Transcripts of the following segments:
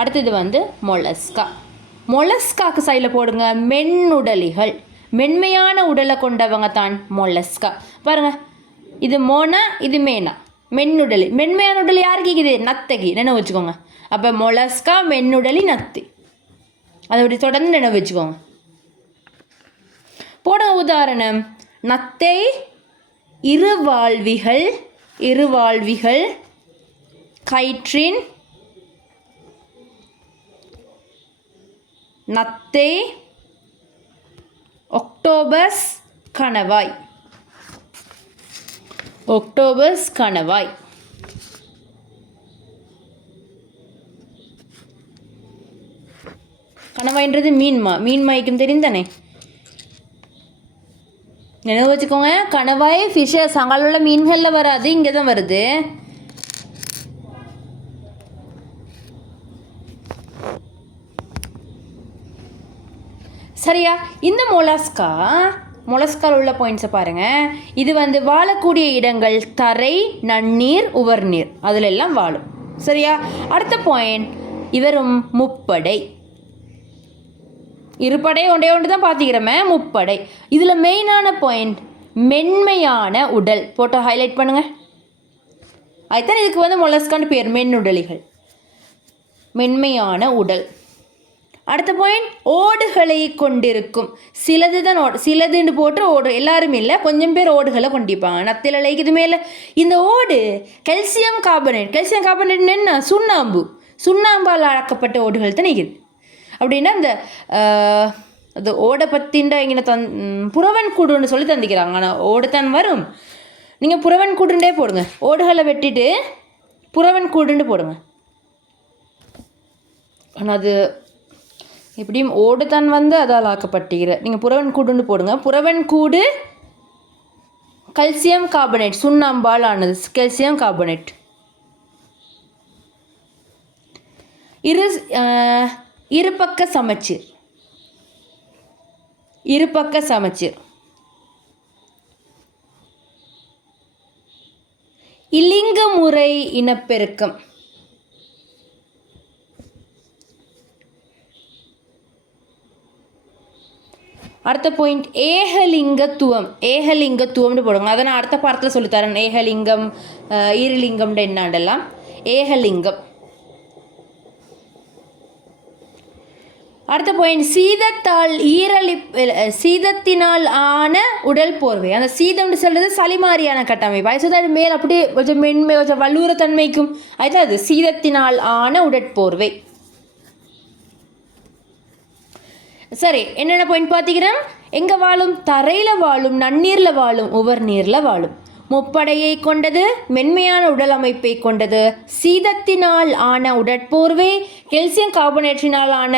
அடுத்தது வந்து மொலஸ்கா. மொலஸ்காக்கு சைடில் போடுங்க மென்னுடலிகள். மென்மையான உடலை கொண்டவங்க தான் மொலஸ்கா. பாருங்கள், இது மோனா, இது மேனா. மென்னுடலி. மென்மையான உடல் யாருக்கு இருக்குது? நத்தைக்கு. நினைவு வச்சுக்கோங்க. அப்போ மொலஸ்கா, மென்னுடலி, நத்தை. அதை அப்படி தொடர்ந்து நினைவு வச்சுக்கோங்க. போட உதாரணம்: நத்தை இருவாழ்விகள், இருவாழ்விகள் கயிற்றின் நத்தை ஒக்டோபஸ் கணவாய். ஒக்டோபஸ் கணவாய். கணவாய்ன்றது மீன்மா. மீன்மாய்க்கும் தெரியும் தானே? நினைவு வச்சுக்கோங்க. கணவாய் ஃபிஷ்ஷஸ் அங்கால உள்ள மீன்களில் வராது, இங்கே தான் வருது. சரியா? இந்த மொலஸ்கால் உள்ள பாயிண்ட்ஸை பாருங்கள். இது வந்து வாழக்கூடிய இடங்கள் தரை, நன்னீர், உவர்நீர், அதில் எல்லாம் வாழும். சரியா? அடுத்த பாயிண்ட், இவரும் முப்படை. இருபடை ஒன்றே ஒன்று தான் பார்த்துக்கிறோமே, முப்படை. இதில் மெயினான பாயிண்ட் மென்மையான உடல். போட்டோ ஹைலைட் பண்ணுங்கள். அதுதான் இதுக்கு வந்து மொலஸ்கான்னு பேர், மென்னுடலிகள், மென்மையான உடல். அடுத்த பாயிண்ட் ஓடுகளை கொண்டிருக்கும். சிலது தான் சிலதுன்னு போட்டு ஓடு, எல்லாரும் இல்லை, கொஞ்சம் பேர் ஓடுகளை கொண்டிருப்பாங்க. நத்தில லைக்குது மேலே இந்த ஓடு கல்சியம் கார்பனேட். கல்சியம் கார்பனேட் என்ன? சுண்ணாம்பு. சுண்ணாம்பால் அழக்கப்பட்ட ஓடுகள் தான் இருக்குது. அப்படின்னா இந்த அது ஓடை பற்றின்ற இங்கே புறவன் கூடுன்னு சொல்லி தந்திக்கிறாங்க. ஆனால் ஓடு தான் வரும். நீங்கள் புறவன் கூடுண்டே போடுங்க. ஓடுகளை வெட்டிட்டு புறவன் கூடுன்னு போடுங்க. ஆனால் அது எப்படியும் ஓடு தான் வந்து அதால் ஆக்கப்பட்டுகிற. நீங்கள் புறவன் கூடுன்னு போடுங்க. புறவன் கூடு கல்சியம் கார்பனேட், சுண்ணாம்பால் ஆனது, கல்சியம் கார்பனேட். இருபக்க சமச்சீர். இருபக்க சமச்சீர். இலிங்க முறை இனப்பெருக்கம். அடுத்த பாயிண்ட் ஏகலிங்கத்துவம். ஏகலிங்கத்துவம்னு போடுங்க. அதை நான் அடுத்த பாடத்தில் சொல்லித்தரேன். ஏகலிங்கம், ஈரலிங்கம்னு என்னாண்டெல்லாம். ஏகலிங்கம். அடுத்த பாயிண்ட் சீதத்தினால் ஆன உடல் போர்வை. அந்த சீதம்னு சொல்கிறது சளிமாரியான கட்டமைப்பு. அது மேல் அப்படியே கொஞ்சம் மென்மை, கொஞ்சம் வல்லூர தன்மைக்கும். அதுதான் அது சீதத்தினால் ஆன உடற்போர்வை. சரி, என்னென்ன பாயிண்ட் பார்த்துக்கிறேன்? எங்கே வாழும்? தரையில் வாழும், நன்னீரில் வாழும், உவர்நீரில் வாழும். முப்படையை கொண்டது, மென்மையான உடல் அமைப்பை கொண்டது, சீதத்தினால் ஆன உடற்போர்வை, கெல்சியம் கார்பனேட்டினால் ஆன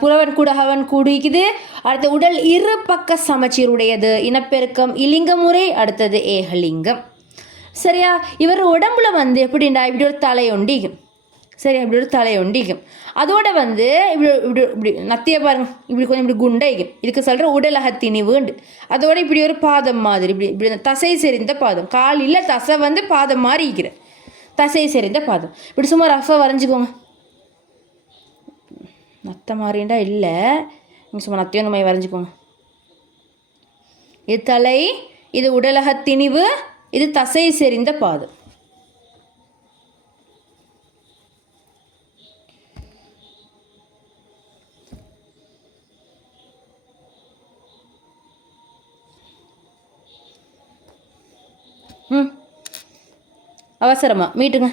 புறவன் கூட ஹவன் கூடிக்குது. அடுத்த உடல் இரு பக்க சமச்சீர் உடையது, இனப்பெருக்கம், இலிங்க முறை. அடுத்தது ஏகலிங்கம். சரியா? இவர் உடம்புல வந்து எப்படின்னா இப்படி ஒரு தலையொண்டிக்கும். சரி, இப்படி ஒரு தலையொண்டிக்கும். அதோட வந்து இப்படி இப்படி இப்படி நத்திய பாருங்க, இப்படி கொஞ்சம் இப்படி குண்டைக்கும். இதுக்கு சொல்கிற உடலகத்திணிவுண்டு. அதோட இப்படி ஒரு பாதம் மாதிரி, இப்படி இப்படி தசை செறிந்த பாதம். காலில் தசை வந்து பாதம் மாதிரி இருக்கிற தசை செறிந்த பாதம். இப்படி சும்மா ரஃபாக வரைஞ்சிக்கோங்க. நத்தை மாதிரிண்டா இல்லை, நீங்கள் சும்மா நத்தையும் அந்த மாதிரி வரைஞ்சிக்கோங்க. இது தலை, இது உடலகத்திணிவு, இது தசை செறிந்த பாதம். அவசரமா மீட்டுங்க.